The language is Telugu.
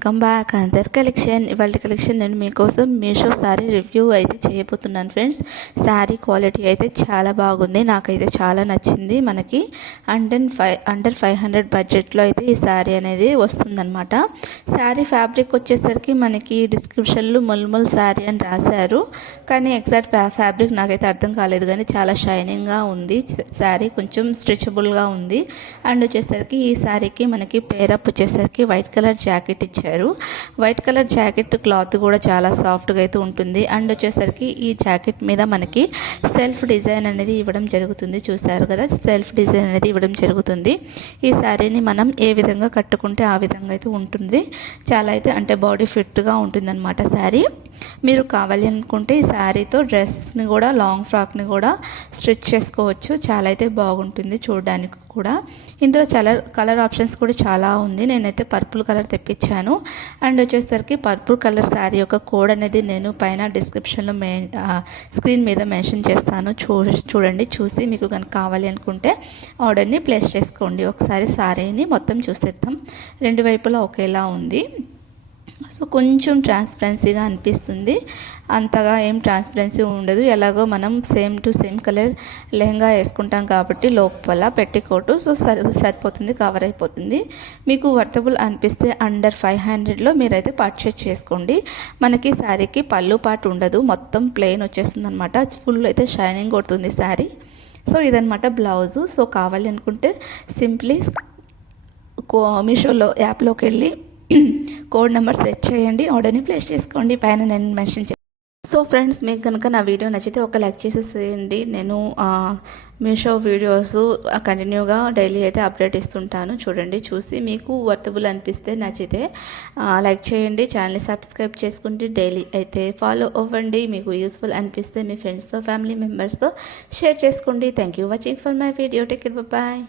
వెల్కమ్ బ్యాక్ అందర్ కలెక్షన్. ఇవాళ కలెక్షన్ నేను మీకోసం మీషో శారీ రివ్యూ అయితే చేయబోతున్నాను ఫ్రెండ్స్. శారీ క్వాలిటీ అయితే చాలా బాగుంది, నాకైతే చాలా నచ్చింది. మనకి అండర్ 500 బడ్జెట్లో అయితే ఈ శారీ అనేది వస్తుందన్నమాట. శారీ ఫ్యాబ్రిక్ వచ్చేసరికి మనకి డిస్క్రిప్షన్లో ముల్ముల్ శారీ అని రాశారు, కానీ ఎగ్జాక్ట్ ఫ్యాబ్రిక్ నాకైతే అర్థం కాలేదు, కానీ చాలా షైనింగ్గా ఉంది. శారీ కొంచెం స్ట్రెచబుల్గా ఉంది. అండ్ వచ్చేసరికి ఈ శారీకి మనకి పేరప్ వచ్చేసరికి వైట్ కలర్ జాకెట్ ఇచ్చారు. వైట్ కలర్ జాకెట్ క్లాత్ కూడా చాలా సాఫ్ట్గా అయితే ఉంటుంది. అండ్ వచ్చేసరికి ఈ జాకెట్ మీద మనకి సెల్ఫ్ డిజైన్ అనేది ఇవ్వడం జరుగుతుంది. చూసారు కదా, సెల్ఫ్ డిజైన్ అనేది ఇవ్వడం జరుగుతుంది. ఈ శారీని మనం ఏ విధంగా కట్టుకుంటే ఆ విధంగా అయితే ఉంటుంది. చాలా అయితే అంటే బాడీ ఫిట్గా ఉంటుంది అనమాట శారీ. మీరు కావాలి అనుకుంటే ఈ శారీతో డ్రెస్ని కూడా, లాంగ్ ఫ్రాక్ని కూడా స్టిచ్ చేసుకోవచ్చు. చాలా అయితే బాగుంటుంది చూడడానికి కూడా. ఇందులో కలర్ ఆప్షన్స్ కూడా చాలా ఉంది. నేనైతే పర్పుల్ కలర్ తెప్పించాను. అండ్ వచ్చేసరికి పర్పుల్ కలర్ శారీ యొక్క కోడ్ అనేది నేను పైన డిస్క్రిప్షన్లో స్క్రీన్ మీద మెన్షన్ చేస్తాను. చూడండి, చూసి మీకు కనుక కావాలి అనుకుంటే ఆర్డర్ని ప్లేస్ చేసుకోండి. ఒకసారి శారీని మొత్తం చూసేద్దాం. రెండు వైపులా ఒకేలా ఉంది. సో కొంచెం ట్రాన్స్పరెన్సీగా అనిపిస్తుంది, అంతగా ఏం ట్రాన్స్పరెన్సీ ఉండదు. ఎలాగో మనం same to same colour lehenga వేసుకుంటాం కాబట్టి లోపల పెట్టికోటు సో సరిపోతుంది, కవర్ అయిపోతుంది. మీకు వర్తబుల్ అనిపిస్తే అండర్ 500లో మీరైతే పర్చేస్ చేసుకోండి. మనకి శారీకి పళ్ళు పాటు ఉండదు, మొత్తం ప్లెయిన్ వచ్చేస్తుంది అనమాట. ఫుల్ అయితే షైనింగ్ కొడుతుంది శారీ. సో ఇదనమాట బ్లౌజు. సో కావాలి అనుకుంటే సింప్లీ మీషోలో యాప్లోకి వెళ్ళి కోడ్ నెంబర్ సెట్ చేయండి, ఆర్డర్ని ప్లేస్ చేసుకోండి. పైన నేను మెన్షన్ చేస్తాను. సో ఫ్రెండ్స్, మీకు కనుక నా వీడియో నచ్చితే ఒక లైక్ చేసేసేయండి. నేను మీషో వీడియోస్ కంటిన్యూగా డైలీ అయితే అప్డేట్ ఇస్తుంటాను. చూడండి, చూసి మీకు వర్తబుల్ అనిపిస్తే, నచ్చితే లైక్ చేయండి. ఛానల్ని సబ్స్క్రైబ్ చేసుకుంటే డైలీ అయితే ఫాలో అవ్వండి. మీకు యూస్ఫుల్ అనిపిస్తే మీ ఫ్రెండ్స్తో, ఫ్యామిలీ మెంబర్స్తో షేర్ చేసుకోండి. Thank you watching for my video. Take care, bye.